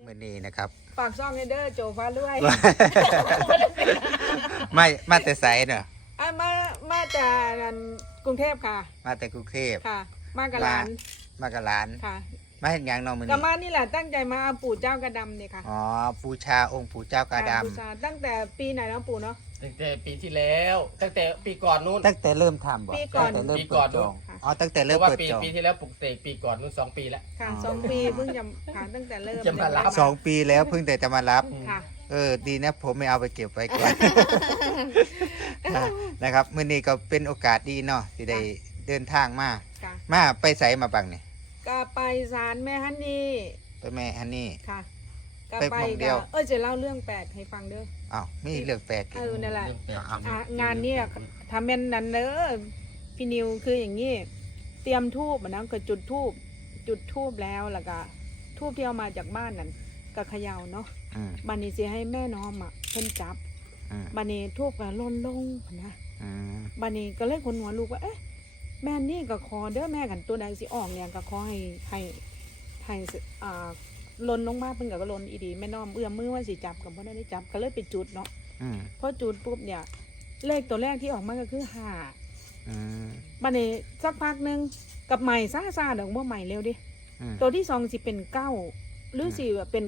มื่อนี้นะครับฝากซ่องเด้อโจฟ้าเรื่อยมาแต่ไสเนาะมาจากกรุงเทพค่ะมาแต่กรุงเทพค่ะ มากับหลานมากับหลานค่ะมาเห็นอย่างเน้องมื่อก็นี้มานี่แหละตั้งใจมาเอาปู่เจ้ากระดำเนี่ยค่ะอ๋อบูชาองค์ปู่เจ้ากาดบูชาตั้งแต่ปีไหนแล้วปู่เนาะตั้งแต่ปีที่แล้วตั้งแต่ปีก่อนนู้นำตั้งแต่เริ่มทำบ่ปีก่อนตั้งแต่เริ่มปีก่เปิอดนจองค่ะอ๋อตั้งแต่เพเริ่มราะว่าเปิดปีจองปีที่แล้วปลุกเสกปีก่อนนู้น2 ปีแล้วค่ะอ๋อ 2 ปีเพิ่งจะค่ะตั้งแต่เริ่มจะมารับ 2 ปีแล้วเพิ่งแต่จะมารับค่ะดีนะผมไม่เอาไปเก็บไว้ก่อน นะครับมื่อนี้ก็เป็นโอกาสดีเนาะที่ได้เดินทางมาค่ะมาไปไสมาบังนี่ก็ไปศาลแม่ฮันนี่ไปแม่ฮันนี่ค่ะก็ไปไปหม่องเดียวจะเล่าเรื่องแปลกให้ฟังเด้ออ้าวมีเรื่องแปลกนั่นแหละเอางานเนี่ยทำเป็นนั้นเด้อพี่นิวคืออย่างนี้เตรียมทูบนะก็จุดทูบแล้วก็ทูบที่เอามาจากบ้านนั่นก็เขย่าเนาะอืมบันนี้จะให้แม่น้อมเพิ่นจับอืมบันนี้ทูบก็ล่นลงนะอืมบันนี้ก็เลยคนหัวลูกว่าเอ๊ะแม่นี่ก็ขอเด้อแม่กันตัวใดสิออกเนี่ยก็ขอให้ล่นลงมาเพิ่นก็ล่นอีดีแม่น้อมเอื้อมมือว่าสิจับก็บ่ได้จับก็เลยไปจุดเนาะอืมพอจุดปุ๊บเนี่ยเลขตัวแรกที่ออกมาก็คือ5 อืมบันนี้สักพักหนึงกับใหม่ซ่าๆดอกบ่ใหม่เร็วดิอืมตัวที่2สิเป็น9หรือสิเป็น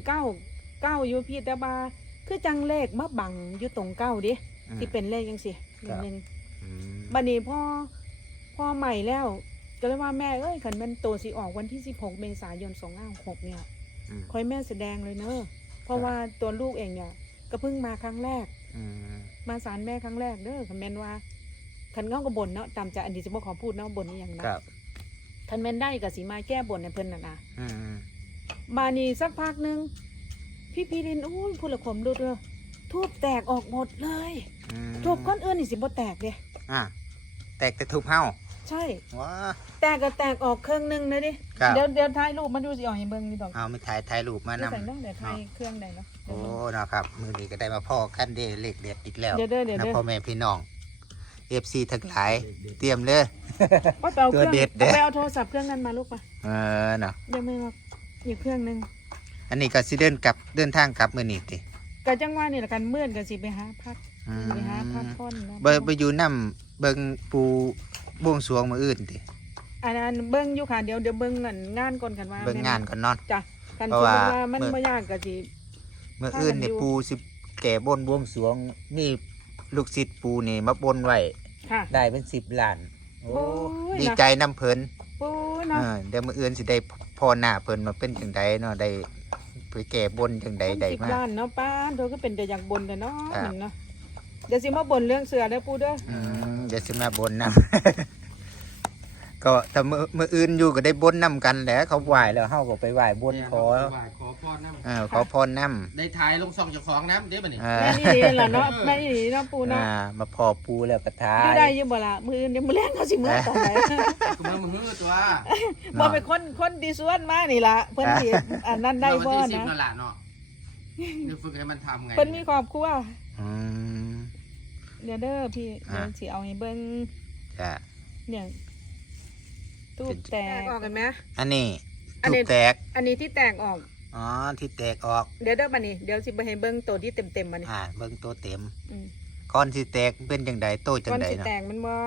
9อยู่พี่แต่ว่าคือจังเลขมาบังอยู่ตรง9ดิสิเป็นเลขจังซี่นึงอืมบันนี้พ่อใหม่แล้วก็เลยว่าแม่เอ้ยคันมันตัวสิออกวันที่16 เมษายน2566เนี่ยอืมคอยแม่แสดงเลยเนอะเพราะว่าตัวลูกเองเนี่ยก็เพิ่งมาครั้งแรกอืมมาศาลแม่ครั้งแรกเด้อคันแม่นว่าคันเงาก็บ่นเนาะตามใจอันนี้สิบ่ขอพูดเนาะบ่นอีหยังครันะบคันแม่นได้ก็สิมาแก้บ่นให้เพิ่นน่ะนะอืมมานี่สักพักหนึงพี่พีรินโอ้ยพูดละขมดูเด้อทูบแตกออกหมดเลยอืมทูบก้อนอื่นนี่สิบ่แตกเด้อ่ะแตกแต่ทุบเฮ้าใช่ว้าแตกก็แตกออกครึ่งหนึงเลยดิครับเดี๋ยวถ่ายรูปมาดูสิออกให้เบิ่งนี่ดอกเอาไม่ถ่ายรูปมาเดี๋ยนำวใส่เนาะเดี๋ยวถ่ายเครื่องใดเนาะโอ้เนาะครับมือนี้ก็ได้มาพ่อกันเดเล็กเด็ดอีกแล้วเดี๋ยวเด้อเดี๋ยวนะเด้อพ่อแม่พี่น้องเอฟซีทั้งหลายเตรียมเลยเอาไปเอาเครื่องตัวเด็ดเด้เอาไปเอาโทรศัพท์เครื่องนั้นมาลูกป่ะเนาะเดี๋ยวไม่มาอีกเครื่องหนึงอันนี้ก็สิเดินทางกลับมือนี้ติก็จังว่านี่ละกันมื้อนก็สิไปหาพักอืมไปหาพักผ่อนนะไปอยู่น้ำเบิงปูบวงสรวงมืออื่นติอันนั้นเบิ่งอยู่ค่ะเดี๋ยวเบิ่งงานก่อนกันว่าเบิงงานก่อนนอนจ้ะกันเพราะคิดว่าว่ามันมื้อบ่ยากก็สิมืออื่นนี่พากันอยู่ปูสิแก่บนบวงสรวงนี่ลูกศิษย์ปูนี่มาบนไว้ค่ะได้เป็น10 ล้านโอ้โอ้ยดีใจน้ำเพลินปูเนาะเดี๋ยวมืออื่นสิได้พอหน้าเพลินมาเป็นจังใดเนาะได้ไปแก่บนจังใดได้ 10 มาล้านเนาะป้าเธอก็เป็นแต่อยากบ่นแต่เนาะครับมันเนาะเดี๋ยวสิมาบ่นเรื่องเสือเด้อปูเด้อเดี๋ยวสิมาบนน้ำ ก็แต่มืออื่นอยู่ก็ได้บนน้ำกันแหละเขาไหว้แล้วเฮาก็ไปไหว้บนขอขอพรน้ขอพรน้ำได้ถ่ายลงซองเจ้าของน้ำเดี๋ยวบัดนี้ำแม่นี่ดีล่ะเนาะแม่นี่ดีเนาะปูเนาะมาพอปูแล้วก็ทาอยู่ยได้อยู่บ่ล่ะมื้ออื่นเดี๋ยวมื้อแลงเขาสิมื้อตอนไหนคุณมามือตัวบ่เป็นคนที่สวนมานี่ล่ะเพิ่นสิอันนั้นได้บ่วันที่10 นะนั่นแหละเนาะเดี๋ยวฝึกให้มันทำไงเพิ่นมีครอบครัวอืมเดี๋ยวเด้อพี่เดี๋ยวสิเอาให้เบิ่งจ้ะเนี่ยตู้แตกออกกันไหมอันนี้อันถูนี้กแตกอันนี้ที่แตกออกอ๋อที่แตกออกเดี๋ยวเด้อบัดนี้เดี๋ยวสิไปให้เบิ่งตัวที่เต็มๆบัดนี้เบิ่งตัวเต็มอืมก้อนที่แตกเป็นจังใดโตจัก้งอนใดสิเนาะแตกมันบ่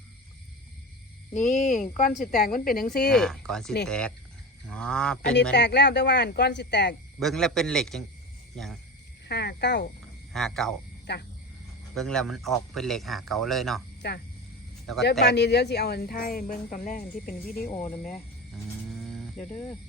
นี่ก้อนสิแตกมันเป็นจังซี่ก้อนสินี่แตกอ๋อเป็อันนนี้เหมือนแตกแล้วแต่ว่าอันก้อนสิแตกเบิ่งแล้วเป็นเหล็กจังหยัง 59 59 จ้ะเบิ่งแล้วมันออกเป็นเหล็ก59เลยเนาะจ้ะแล้วก็เดี๋ยวแตบักดนี้เดี๋ยวสิเอาอันไทยเบิ่งตอนแรกอันที่เป็นวิดีโอนะแม่อืมเดี๋ยวเด้อ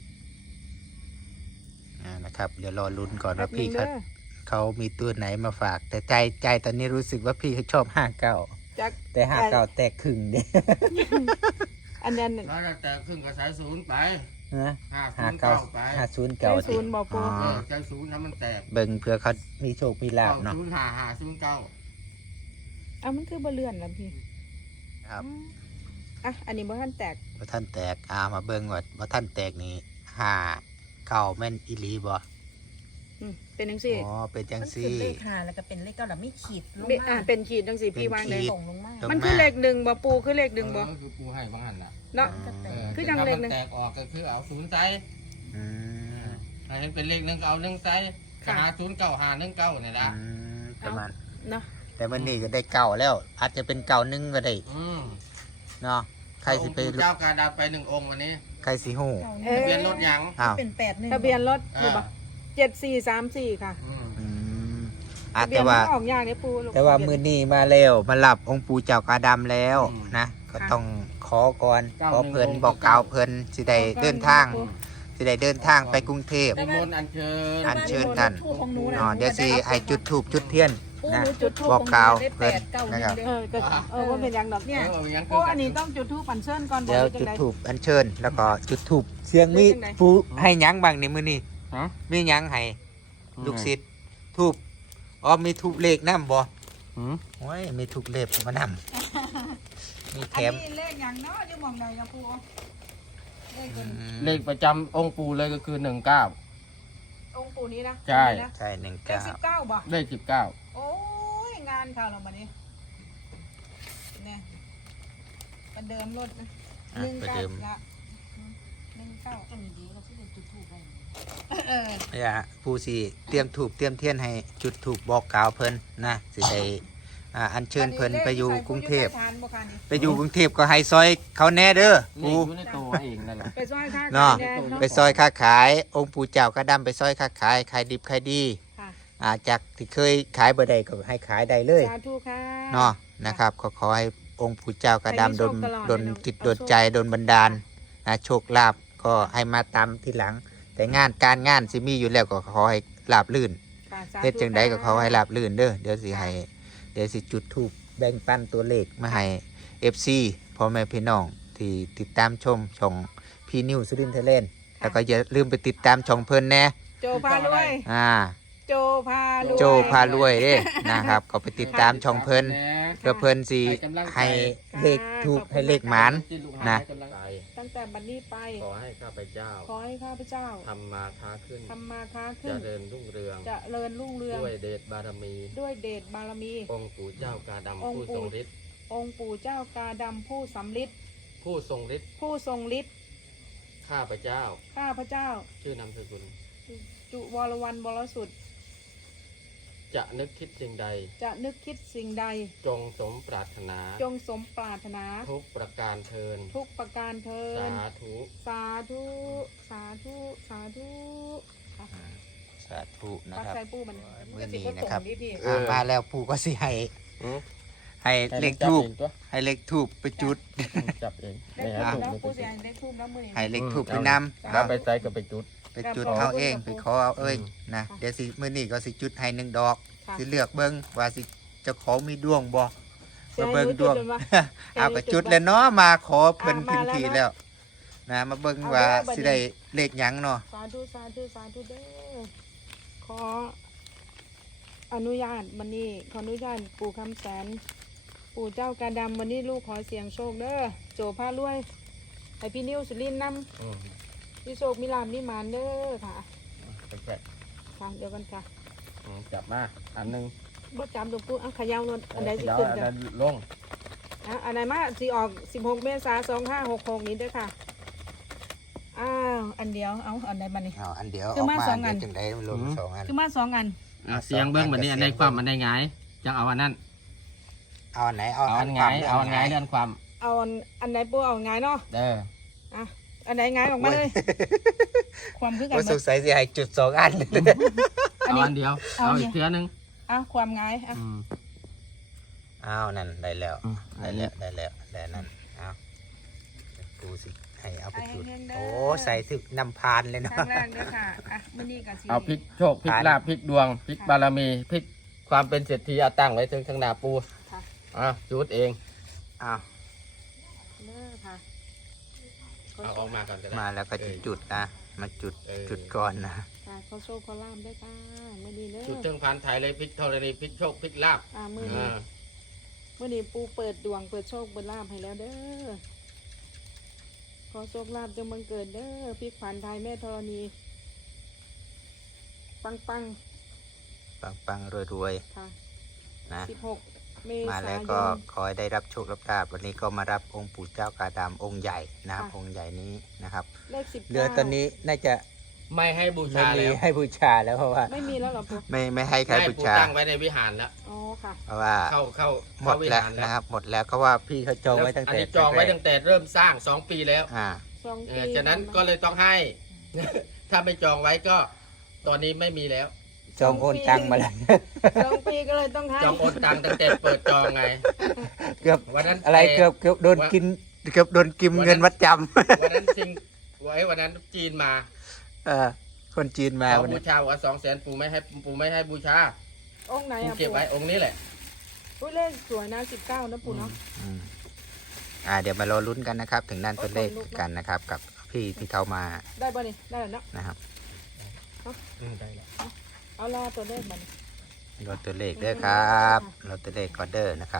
นะครับเดี๋ยวรอลุ้นก่อนแป๊บว่านึพี่งเขาเด้อเขามีตัวไหนมาฝาก แต่ใจตอนนี้รู้สึกว่าพี่เขาชอบ59 จักแต่59แตกครึ่งเด้อันนั้นแล้วแต่ครึ่งก็สายศูนย์ไปนะ 509ไป 59 509 ใช้ศูนย์บ่ปูใจศูนย์ถ้ามันแตกเบิ่งเพื่อเขามีโชคมีลาภเนาะ 0509 เอามันคือบ่เลื่อนล่ะพี่ครับอ่ะอันนี้บ่ทันแตกว่าท่านแตกมาเบิ่งว่าท่านแตกนี่59แม่นอีหลีบ่เป็นจังซี่อ๋อเป็นจังมันคือซี่เลข5แล้วก็เป็นเลข9แล้วไม่ขีดลงอ่ะมาเป็นขีดจังซี่พี่วางเป็นได้ขีดส่งลงมาลงมันคือเลขหนึ่งบ่ปูคือเลขหนึ่งบ่คือปูให้บางอันน่ะเนาะอืมคือจังเลขหนึ่งแตกออกก็คือเอาศูนย์ใจอืมถ้าเห็นเป็นเลขหนึ่งก็เอาหนึ่งใส่ก็หาศูนย์เก้าหาหนึ่งเก้าเนี่ยละประมาณเนาะแต่วันนี้ก็ได้เก่าแล้ว อาจจะเป็นเก่าหนึ่งก็ได้อืมเนาะใครสิไปองค์ปู่เจ้ากาดำไปหนึ่งองค์วันนี้ใครสิฮู้เอ๊ะทะเบียนรถหยังอ้าวเป็น81 ทะเบียนรถอ่าอยู่ปะ7434ค่ะอืมอืมอาจทะเบียจะนว่ามันออกยากเนี่ยปูลูกแต่ว่ามือนี้มาแล้วมาหลับองค์ปู่เจ้ากาดำแล้วนะ ก็ต้องขอก่อนขอเพิ่นบอกกล่าวเพิ่นสิได้เดินทางสิได้เดินทางไปกรุงเทพนิมนต์อัญเชิญอัญเชิญท่านทูปของหนูนะเนาะเดี๋ยวสิให้จุดธูปจุดเทียนปูนะหนูจุดทูปบอกกล่าวได้เพิ่น 8 9 นะครับเด้เอออก็ว่าเป็นหยังดอกเนี่ยยังโอ้อันนี้ต้องจุดธูปปันเชิญก่อนเดี๋ยวจัจุงดใดธูปอัญเชิญ แล้วก็จุดธูปเสียงมีเรื่องจังใดผู้ให้หยังบ้างในมื้อนี้ฮะมีหยังให้ลูกศิษย์ธูปอ๋อมีธูปเลขนำบ่หืมโอ้ยมีธูปเลขมานำมีแถอันมนี้เลขหยังเนาะอยู่หม่องใดนะปูเลขอืเป็นมเลขประจำองค์ปู่เลยก็คือ19 องค์ปู่นี้นะใช่นะใช่เลข 19 19บ่เลข19 โอ้ยงานค่ะเรามานี้เนี่ยประเดิมรถนะอ่ะหนึ่งประเก้าเดิมละ19 ก็มีดีก็สิได้จุดทูปได้เอออย่าผู้สิเตรียมถูกเตรียมเทียนให้จุดถูกบอกกล่าวเพิ่นนะสิได้อัญเชิญเพิ่นไปอยู่กรุงเทพใส่ผู้อยู่ใต้ฐานบ่คะนี่ไปอยู่กรุงเทพก็ให้ซอยเขาแน่เด้อเลปูขอยู่ในตัวเองนั่นแหละไปซอยค้าเนาะขายแดนเนาะไปซอยค้าขาย องค์ปู่เจ้ากระดำไปซอยค้าขายขายดิบขายดีค่ะจากที่เคยขายบ่ได้ก็ให้ขายได้เลยสาธุค่ะเนาะนะครับก็ขอให้องค์ปู่เจ้ากระดำให้มีโชคตลอดดลเลยเนาะจิตเอาดลใจดลบันดาลนะโชคลาภก็ให้มาตามทีหลัง แต่การงานสิมีอยู่แล้วก็ขอให้ราบรื่นค่ะสาธุเฮ็ดจังใดก็ค่ะขอให้ราบรื่นเด้อเดี๋ยวสิให้เดี๋ยวสิจุดธูปแบ่งปันตัวเลขมาให้ FC พ่อแม่พี่น้องที่ติดตามชมช่องพี่นิวสุรินทร์ไทยแลนด์แล้วก็อย่าลืมไปติดตามช่องเพิ่นแน่โจพารวย โจพารวยโจพารวยเด้ นะครับก็ไปติดตามช่องเพิ่นเพื่อเพิ่นสิให้เลขถูกให้เลขหมาน นะตั้งแต่บัดนี้ไปขอให้ข้าพเจ้าขอให้ข้าพเจ้าทำมาค้าขึ้นทำมาค้าเจขึ้นริญรุ่งเรืองเจะเริญรุ่งเรืองด้วยเดชบารมีด้วยเดชบารมีองค์ปู่เจ้ากาดำองค์ผู้ปู่ทรงฤทธิ์องค์ปู่เจ้ากาดำผู้สำลิดผู้ทรงฤทธิ์ผู้ทรงฤทธิ์ข้าพเจ้าข้าพเจ้าชื่อนามสกุลจุวรวันบรสุดจะนึกคิดสิ่งใดจะนึกคิดสิ่งใดจงสมปรารถนาจงสมปรารถนาทุกประการเทินทุกประการเทิสาน ธุสาธุ สาธุ สาธุอ่ะสาธุนะปักครับใส่ปูมันมื้อนี้นะครับมัก็สิตงพี่มาแล้วปู่ก็สิให้ให้เลขทูบให้เลขทูบไปจุดจับเองได้ทูบแล้วปูเสียได้ทูบแล้วมือให้เลขทูบไปนำเอาไปใส่กับไปจุดไปจุดเอาเองไปขอเอาเอ้ยนะเดี๋ยวสิมื้อนี้ก็สิจุดให้1 ดอก สิเลือกเบิ่งว่าสิเจ้าของมีดวงบ่มาเบิ่งดวง เอาก็จุดแล้วเนาะมาขอเพิ่นถึงที่แล้วนะมาเบิ่งว่าสิได้เลขหยังเนาะสาธุ สาธุ สาธุเด้อขออนุญาตวันนี้ขออนุญาตปู่คำแสน ปู่เจ้ากาดำวันนี้ลูกขอเสียงโชคเด้อโจพารวยให้พี่นิ้วสุรินทร์นำพี่โชคมีลามมีหมานเด้อค่ะแปะค่ะเดี๋ยวกันค่ะจับมาอันหนึงบ่จำตรงปูอ่ะขยาวรถอันใดสิเดี๋ยวขึ้นอันกันั้น นลงอ่ะอันไหนมาสิออก16 เมษายน2566นี้เด้อค่ะอ้าวอันเดียวเอาอันใดมานี่เอาอันเดียวคือออกมามาสองอันเดี๋ยวจังไดมันลงสองอันคือมา2 อันเสียงเบิ้งแบบนี้อันใดความอันใดหงายจังเอาอันนั้นเอาอันไหนเอาเอาอันหงายเอาอันหงายเลื่อนความเอาอันไหนปูเอาไงายเนาะเด้ออ่ะอันไหนไงายออกมาเลย ความคือกันว่าหมสดงสัยสิให้จุด2 อันอันเอานี้อันเดียวเอาเอาอันเดีอียวกเทือนึงอ่ะความไงายอ่ะอ้าวนั่นได้แล้วอืมได้แล้วได้แล้วได้นั่นเอากูสิให้เอาไปจุดให้เฮงๆเด้อโอ้ใส่ถึกนำพานเลยเนาะครั้งแรกเลยค่ะอ่ะมื้อนี้ก็สิเอาพลิกโชคพลิกลาภพลิกดวงพลิกบารมีพลิกความเป็นเศรษฐีเอาตั้งไว้ถึงข้างหน้าปูค่ะจุดเองอ้าวเด้อค่ะเอาออกมาก่อนก็ได้มาแล้วก็จุดนะมาจุดเออจุดก่อนนะค่ะขอโชคขอลาบด้วยค่ะมื้อนี้เด้อจุดเชิงพันถ่ายเลยพลิกธรณีพลิกโชคพลิกลาภมื้อนี้มื้อนี้ปูเปิดดวงเปิดโชคเปิดลาบให้แล้วเด้อขอโชคลาบจงบังเกิดเด้อพลิกผันทายแม่ธรณีปังปังรวยๆค่ะๆนะ 16 เมมาษาแล้วยก็นขอให้ได้รับโชครับลาภวันนี้ก็มารับองค์ปู่เจ้ากาดำองค์ใหญ่นะครับค่ะองค์ใหญ่นี้นะครับเลข19 เรือตอนนี้น่าจะไม่ให้บูไม่ชามีแล้วให้บูชาแล้วเพราะว่าไม่มีแล้วเหรอปู่ไม่ให้ใครไม่บูปูชาตั้งไว้ในวิหารแล้วอ๋อค่ะเพราะว่าเข้าหมดวิแล้วหารนะครับ หมดแล้วก็ว่าพี่เขาจองไว้ตั้งอันแต่นี้จองไว้ตั้งแต่เริ่มสร้าง2 ปีแล้วอ่าสองปีฉะนั้นก็เลยต้องให้ ถ้าไม่จองไว้ก็ ตอนนี้ไม่มีแล้วจองโอนตังมาแล้ว 2 ปีก็เลยต้องให้จองโอนตังค์ตั้งแต่เปิดจองไงเกือบวันนั้นอะไรเกือบโดนกินเกือบโดนกินเงินวัดจวันนั้นจริงวันนั้นจีนมาำ คนจีนมาเขาวันบูนี้ชาว่า200,000ปูไม่ให้บูชาองค์ไหนปูอ่ะเก็บไว้องค์นี้แหละอุ้ยเลขสวยนะ19นะปู่เนาะอืมเดี๋ยวมารอลุ้นกันนะครับ ถึงด้านตัวเลขกันนะครับ กับพี่ที่เขามาได้ป่ะนี่ได้แล้วเนาะนะครับได้แล้วเอารอตัวเลขมานี่รอตัวเลขเด้อครับรอตัวเลขก่อนเด้อนะครับ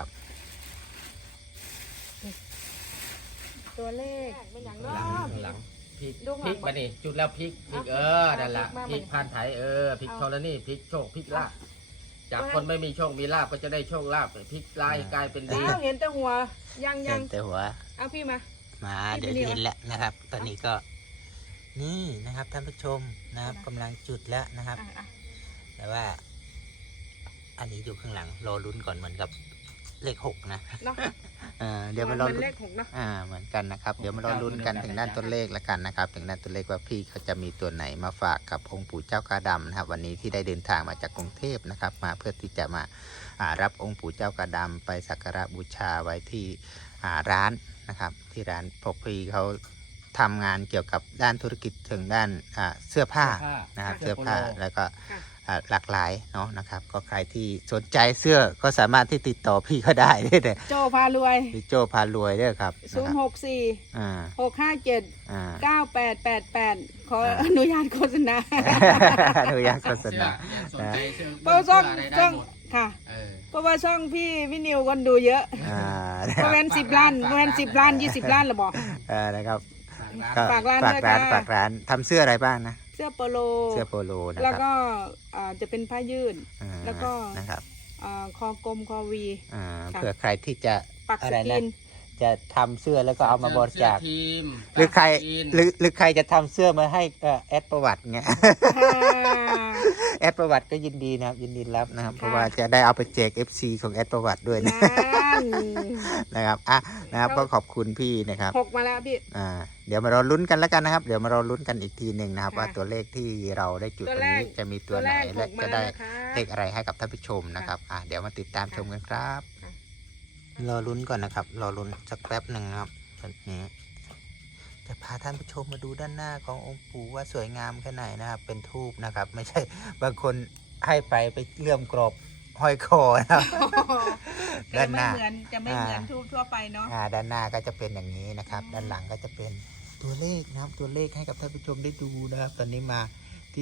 ตัวเลขเป็นอย่างหเนาลังะพริกดูหลังมานี่จุดแล้วพริกนั่นละเอาพพริริกกมาพันไถพริกเอาธรณีพริกโชคพริกลาบจากเอาให้คนไม่มีโชคมีลาบก็จะได้โชคลาบพริกลายกลายเป็นดีอ้าวเห็นแต่หัวยังเห็นแต่หัวเอาพี่มามาพี่เดี๋ยวไปเรียกเห็นแล้วนะครับ ตอนนี้ก็ นี่นะครับท่านผู้ชมนะครับกำลังจุดแล้วนะครับอ่ะแต่ว่า อันนี้อยู่ข้างหลังรอลุ้นก่อนเหมือนกับเลข 6 นะเนาะเดี๋ยวมารอมันลุ้นเลข6เนาะเหมือนกันนะครับ เดี๋ยวมารอลุ้นกันถึงด้านตัวเลขแล้วกันนะครับ ถึงด้านตัวเลขว่าพี่เขาจะมีตัวไหนมาฝากกับองค์ปู่เจ้ากาดำนะครับ วันนี้ที่ได้เดินทางมาจากกรุงเทพนะครับ มาเพื่อที่จะมารับองค์ปู่เจ้ากาดำไปสักการะบูชาไว้ที่ร้านนะครับ ที่ร้านพวกพี่เขาทำงานเกี่ยวกับด้านธุรกิจถึงด้านเสื้อผ้านะครับ เสื้อผ้าแล้วก็ หลากหลายเนาะนะครับ ก็ใครที่สนใจเสื้อก็สามารถที่ติดต่อพี่เขาได้เลยเนี่ยโจพารวยพี่โจพารวยเด้อครับนะครับ 064 อ่า 657 อ่า 9888 ขออนุญาตโฆษณาอนุญาตโฆษณาสนใจเสื้อเพราะช่องอะไรได้ช่องหมดค่ะเออเพราะว่าช่องพี่นิวคนดูเยอะอ่าเพราะแวน10 ล้านแวน10 ล้าน 20 ล้านหรือบอกนะครับฝากร้านฝากด้วยร้านค่ะฝากร้านทำเสื้ออะไรบ้างนะเสื้อโปโลเสื้อโปโลนะแล้วครับก็จะเป็นผ้ายืดอ่าแล้วก็นะครับคอกลมคอวีอ่าค่ะเผื่อใครที่จะปักอะสไรกินะนจะทำเสื้อแล้วก็เอามาบริจาคเสื้อทีมหรือใครจีนหรือใครจะทำเสื้อมาให้แอดประวัติเงี้ย แอดประวัติก็ยินดีนะครับยินดีรับนะครับ เพราะว่าจะได้เอาไปแจก FC ของแอดประวัติด้วยนะนั่นนะครับนะครับก็ขอบคุณพี่นะครับ 6มาแล้วพี่เดี๋ยวมารอลุ้นกันแล้วกันนะครับ เดี๋ยวมารอลุ้นกันอีกทีหนึ่งนะครับค่ะว่าตัวเลขที่เราได้จุดตัววันแรกนี้จะมีตัวไหน 6 และมาจะแล้วได้นะคะเลขอะไรให้กับท่านผู้ชมนะครับเดี๋ยวมาติดตามชมกันครับค่ะรอลุ้นก่อนนะครับรอลุ้นสักแป๊บหนึ่งนะครับตอนนี้จะพาท่านผู้ชมมาดูด้านหน้าขององค์ปู่ว่าสวยงามแค่ไหนนะครับ เป็นทูบนะครับ ไม่ใช่บางคนให้ไปเลื่อมกรอบห้อยคอนะครับ ด้านหน้าจะไม่เหมือนทูบทั่วไปเนาะด้านหน้าก็จะเป็นอย่างนี้นะครับ ด้านหลังก็จะเป็นตัวเลขนะครับ ตัวเลขให้กับท่านผู้ชมได้ดูนะครับ ตอนนี้มาที่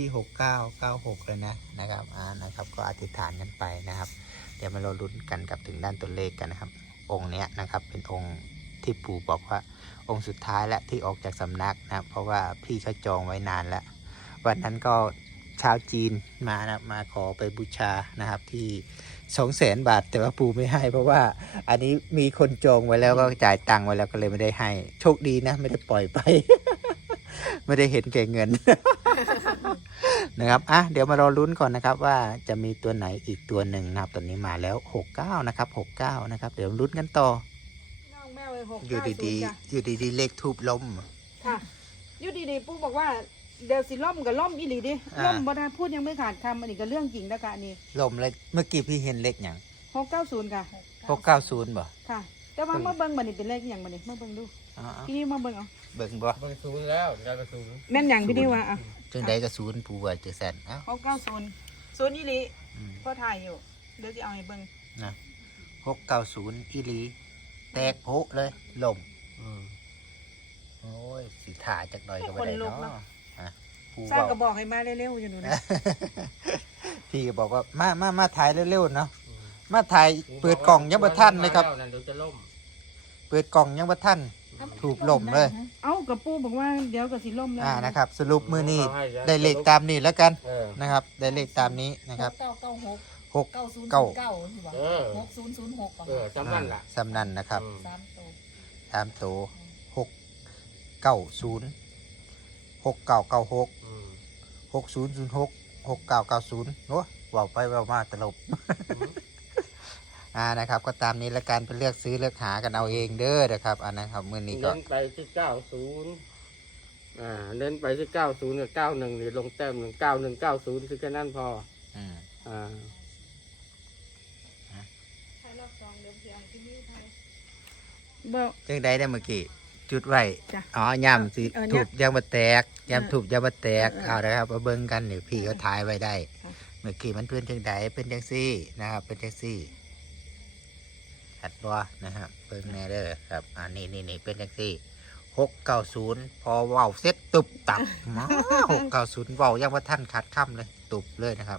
6996แล้วนะครับนะครับก็อธิษฐานกันไปนะครับ เดี๋ยวมาเราลุ้นกันกับถึงด้านตัวเลขกันนะครับ องค์เนี้ยนะครับเป็นองค์ที่ปู่บอกว่าองค์สุดท้ายและที่ออกจากสำนักนะครับ เพราะว่าพี่เขาจองไว้นานแล้ววันนั้นก็ชาวจีนมานะมาขอไปบูชานะครับที่200,000 บาท แต่ว่าปู่ไม่ให้ เพราะว่าอันนี้มีคนจองไว้แล้วก็จ่ายตังค์ไว้แล้วก็เลยไม่ได้ให้ โชคดีนะไม่ได้ปล่อยไป ไม่ได้เห็นแก่เงิน นะครับเดี๋ยวมารอลุ้นก่อนนะครับ ว่าจะมีตัวไหนอีกตัวหนึ่งนะครับตอนนี้มาแล้ว69นะครับ69นะครับเดี๋ยวลุ้นกันต่อน้องแมวเลย6 อยู่ดีๆอยู่ดีๆเลขทูบล้มค่ะอยู่ดีๆปู่บอกว่าเดี๋ยวสิล่มกับล่มอีหลีดิอ่าล่มบ่ได้พูดยังไม่ขาดคำอันนี้ก็เรื่องจริงนะคะอันนี้ล้มเลยเมื่อกี้พี่เห็นเลขอย่าง 690ค่ะ 690บ่ค่ะ แต่ว่าเมื่อเบิ่งบัดนี้เป็นเลขอหย่างบัดนี้เมื่อเบิ่งดูอ๋อพี่นี่มาเบิ่งเอาเบิ่งบ่มันสูงแล้วได้กระสูงแม่นอย่างพี่นี่ว่าอ่ะจังใดก็ศูนย์ปู่ว่าจะแสนเอ้า 690อีหลีอืมพ่อถ่ายอยู่เดี๋ยวสิเอาให้เบิ่งนะ690อีหลีแตกโพะเลยล้มโอ้ยสิถ่าจักหน่อยก็บ่ได้เนาะปู่สร้างบอกกระบอกให้มาเร็วๆอยู่หนูนะพี่ก็บอกว่ามาถ่ายเร็วๆเนาะมาถ่ายเปิดกล่องยังบ่ทันเลยครับนั่นเดี๋ยวจะล่มเปิดกล่องยังบ่ทันถูกล่มเลยเอ้ากระปูบอกว่าเดี๋ยวก็สิล่มแล้วนะครับ สรุปมือนี้ได้เลขตามนี้แล้วกันเออนะครับ ได้เลขตามนี้นะครับ 996 6 9009ที่บอกเออ 6006ก่อนจำนั่นล่ะสำนันนะครับ 3ตัว 3โต690 6996 60066990โอ้เว้าไปเว้ามาตลบ นะครับก็ตามนี้ละกันไปเลือกซื้อเลือกหากันเอาเองเด้อนะครับอันนะครับมื้อนี้ก็เน้นไปที่90เน้นไปที่90กับ91นี่ลงแต้ม9190คือแค่นั้นพออืมไทยรอบ2เดิมเพียงที่นี่ไทยบ่จังใดได้เมื่อกี้จุดไว้จ้ะอ๋อย่ำสิเออถูกยังบ่แตกเออถูกยังบ่แตกเออเอาละครับมาเบิ่งกันเดี๋ยวพี่เขาถ่ายไว้ได้ค่ะเมื่อกี้มันเป็นจังใดเป็นจังซี่นะครับเป็นจังซี่ชัดบ่นะครับเบิ่งแน่เด้อครับนี่เป็นจังซี่690พอเว้าเสร็จตุบตับมา690เว้ายังบ่ทันขาดคำเลยตุบเลยนะครับ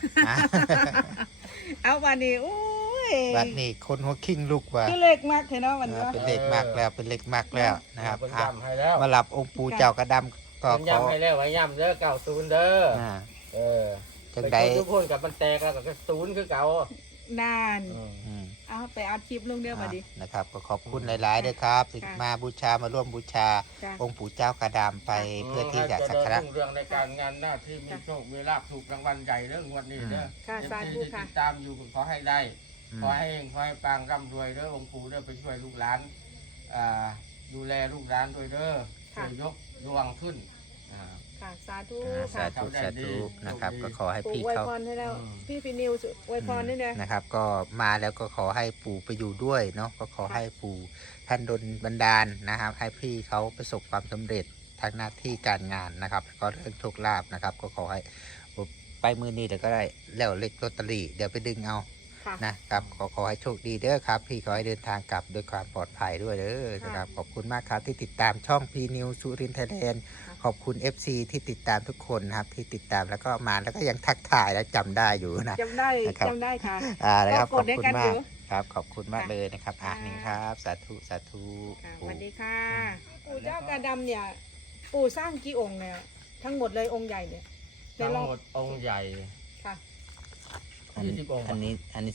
เอาวันนี้โอ้ยบัดนี้คนหัวคิงลูกว่าคือเล็กมากเห็นเนาะวันนี้เป็นเล็กมากแล้วเป็นเล็กมากแล้วนะครับเพิ่นอ่ะย้ำให้แล้วมาหลับองค์ปู่เจ้ากระดำก็เพิ่นขอย้ำให้แล้วไว้ย้ำเด้อ90เด้ออ่าเออจังใดทุกคนกับมันแตกแล้วก็0คือเก่านานอืมเอาไปเอาคลิปลงเด้อมาดินะครับก็ขอบคุณหลายๆด้วยครับที่ค่ะมาบูชามาร่วมบูชาจ้ะองค์ปู่เจ้ากระดำไปเพื่อที่จะสักการะให้เจริญรุ่งเรื่องในการงานหน้าที่มีโชคมีลาภถูกรางวัลใหญ่เรื่องวันนี้เด้อค่ะสาธุที่ค่ะติดตามอยู่ขอให้ได้อืมขอให้เฮงขอให้ปังร่ำรวยเด้อองค์ปู่เด้อไปช่วยลูกหลานดูแลลูกหลานด้วยเด้อช่วยยกดวงขึ้นอ่าค่ะสาธุสาค่ะธุสาธุนะครับ ก็ขอให้ปู่พี่อวยเขาพรให้แล้วอืมพี่นิวอวยพรด้วยนะนะครับ ก็มาแล้วก็ขอให้ปู่ไปอยู่ด้วยเนาะก็ขอให้ปู่ท่านดลบันดาลนะครับ ให้พี่เขาประสบความสำเร็จทางหน้าที่การงานนะครับแล้วก็เรื่องโชคลาภนะครับ ก็ขอให้ไปมือนี้เดี๋ยวก็ได้แล้วเลขลอตเตอรี่เดี๋ยวไปดึงเอาค่ะนะครับขอให้โชคดีเด้อครับ พี่ขอให้เดินทางกลับด้วยความปลอดภัยด้วยเด้อนะครับขอบคุณมากครับที่ติดตามช่องพีนิวสุรินทร์ไทยแลนด์ขอบคุณ FC ที่ติดตามทุกคนนะครับที่ติดตามแล้วก็มาแล้วก็ยังทักทายและจำได้อยู่นะจำได้นะครับจำได้ค่ะนะครับก็ขกอบดด้วยคุณกันมาอก ยู่ครับขอบคุณมากค่ะเลยนะครับนี่ครับ สาธุสาธุค่ะสวัสดีค่ะ ปู่เจ้ากาดำเนี่ย ปู่สร้างกี่องค์เนี่ยทั้งหมดเลยองค์ใหญ่เนี่ยในทั้งรอบหมดองค์ใหญ่ค่ะอันนี้ 20องค์อันนี้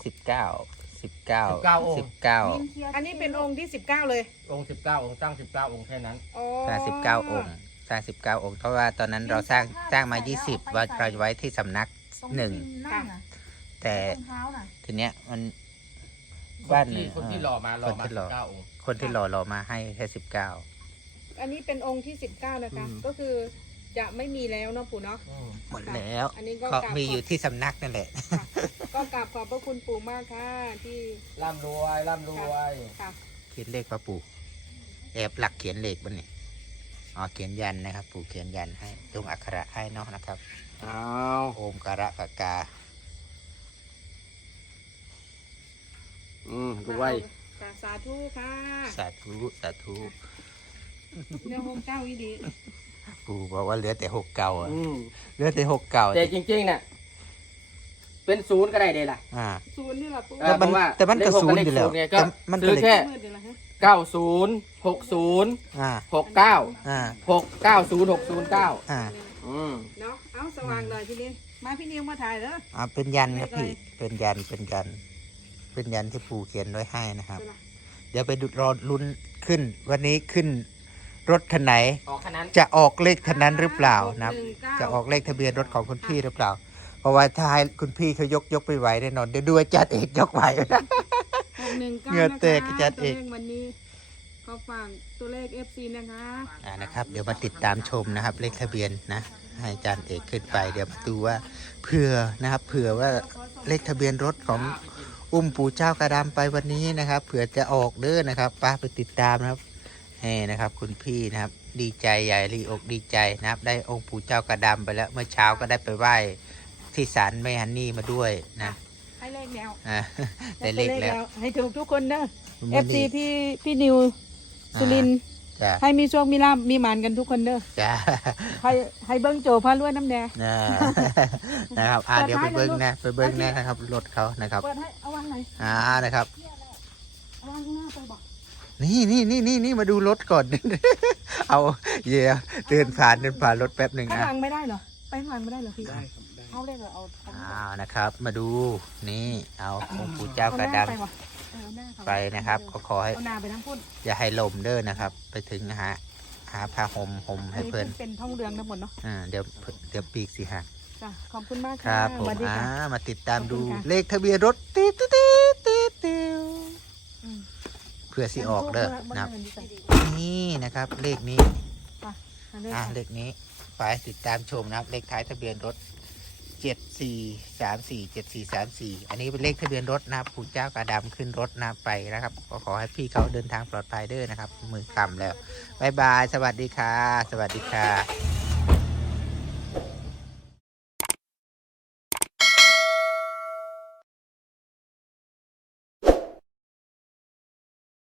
19 องค์ 19 อันนี้เป็นองค์ที่ 19 เลยองค์19องค์ตั้ง19องค์แค่นั้นอ๋อสร้าง19 องค์สร้าง19 องค์เพราะว่าตอนนั้นเราสร้างมา 20ว่าเราไว้ที่สำนักหนึ่งค่ะแต่รองเท้าน่ะทีเนี้ยมันคนบ้านที่เนี่ยคนที่รอมาคนที่รอ 19องค์คนที่รอมาให้แค่19 อันนี้เป็นองค์ที่ 19 นะคะอืมก็คือจะไม่มีแล้วเนาะปู่เนาะอืมหมดแล้วอันนี้ก็ก็กราบมีอยู่ที่สำนักนั่นแหละค่ะก็กราบขอบพระคุณปู่มากค่ะที่ร่ำรวยร่ำรวยค่ะเขียนเลขปะปู่แอบหลักเขียนเลขบ้านนี่อ๋อเขียนยันนะครับ ปู่เขียนยันให้ลงอักขระให้เนาะนะครับอ้าวโอมการะกะการวยค่ะสาธุค่ะสาธุสาธุเนื้อโฮมเจ้าอีดีปู่บอกว่าเหลือแต่6 เก่าอะอืมเหลือแต่6 เก่าแต่จริงๆเนี่ยเป็น0ก็ได้เลยล่ะอ่าศูนย์นี่แหละปู่เออแต่มันเพราะว่าแต่มันก็เลขหกศูนย์อยู่แล้วกับเลขศูนย์เนี่ยก็แต่มันก็ซื้อเลขแค่มืดเดี๋ยวละฮะ 90 60 อ่า 69 อ่า 690 609 อ่าอืมเนาะเอาสว่างเลยทีนี้มาพี่นิวมาถ่ายเด้ออ่าเป็นยันครับเลขอะไรพี่เป็นยันเป็นยันเป็นยันที่ปู่เขียนไว้ให้นะครับเป็นไรเดี๋ยวไปดูรอลุ้นขึ้น วันนี้ขึ้นรถคันไหนออกขนาดจะออกเลขคันนั้นหรือเปล่านะครับ 619 จะออกเลขทะเบียนรถของคุณพี่หรือเปล่า เพราะว่าถ้าให้คุณพี่เขายกไปไหวแน่นอนเดี๋ยวดูอาจารย์เอกยกไหว 619 เหงื่อแตกอาจารย์เอกตัวเลขวันนี้เขาฝากตัวเลข FC นะคะนะครับ เดี๋ยวมาติดตามชมนะครับ เลขทะเบียนนะ ให้อาจารย์เอกขึ้นไป เดี๋ยวมาดูว่าเผื่อนะครับ เผื่อว่าเลขทะเบียนรถของอุ้มปู่เจ้ากระดำไปวันนี้นะครับ เผื่อจะออกเด้อนะครับป้าไปติดตามนะครับนะครับ คุณพี่นะครับ ดีใจใหญ่ดีอกดีใจนะครับ ได้องค์ปู่เจ้ากระดำไปแล้ว เมื่อเช้าก็ได้ไปไหว้ที่ศาลแม่ฮันนี่มาด้วยนะให้เลขแนวอ่าได้เลขแล้วให้ถูกทุกคนเด้อมื้อ FC นี้พี่นิวสุรินทร์จ้าให้มีโชคมีลาภมีหมานกันทุกคนเด้อจ้าให้เบิ้งโจพาล้วนน้ำแดงนะ นะครับเดี๋ยวไปเบิ้งนะไปเบิ้งนะนะครับรถเขานะครับเปิดให้เอาวางไหนนะครับเอาวางข้างหน้าไปบอกนี่มาดูรถก่อน เอาเย่เดินผ่านรถแป๊บหนึ่งข้างนะหลังไม่ได้เหรอไปข้างหลังไม่ได้เหรอพี่ได้ครับได้เอาเลยเหรอเอานะครับ มาดูนี่เอาองค์ปู่เจ้ากระหน้ดังไปวะเอาหน้าเขาไปนะครับ ก็ขอให้เอาหน้าไปทั้งพุ่นอย่าให้ลมเด้อนะครับ ไปถึงนะฮะหาผ้าห่มให้เพิ่นเป็นท่องเรืองทั้งหมดเนาะเดี๋ยวปีกสิหักจ้ะขอบคุณมากคค่ะรับผมสวัสดีค่ะมาติดตามดูขอบคุณค่ะเลขทะเบียนรถติ๊ดติ๊ดติ๊ดติ๊ดอืมเพื่อสิออกเด้อนะครับเงินดีใจนี่นะครับเลขนี้มาเลยค่ะเลขนี้ไปติดตามชมนะครับ เลขท้ายทะเบียนรถ 7434 อันนี้เป็นเลขทะเบียนรถนะครับผู้เจ้ากระดำขึ้นรถนะไปนะครับก็ขอให้พี่เขาเดินทางปลอดภัยเด้อนะครับ มือคำแล้วบายบาย สวัสดีค่ะ สวัสดีค่ะ